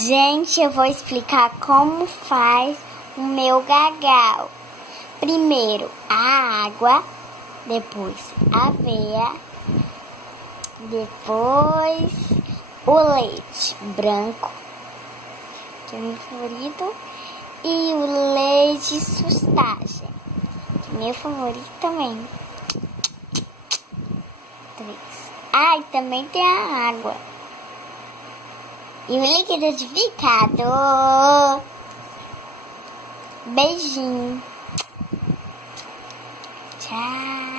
Gente, eu vou explicar como faz o meu gargalo. Primeiro a água, depois a aveia, depois o leite branco, que é meu favorito, e o leite sustagem, que é meu favorito também. 3. E também tem a água. E o liquidificador. Beijinho. Tchau.